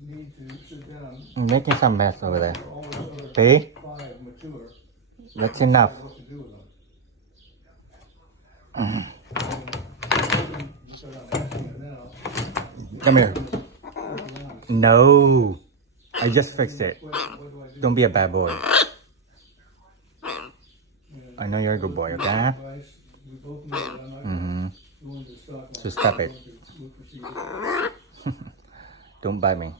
need to sit down. I'm making some mess over there. All the other See? 5 mature. That's enough. What to do with them. Because I'm messing it now. Come here. Look around. No. I just fixed it. What do I do? Don't be a bad boy. I know you're a good boy, okay? Advice, we both know that I'm not Mm-hmm. going to stock So stop it. look for seeds. Don't bite me.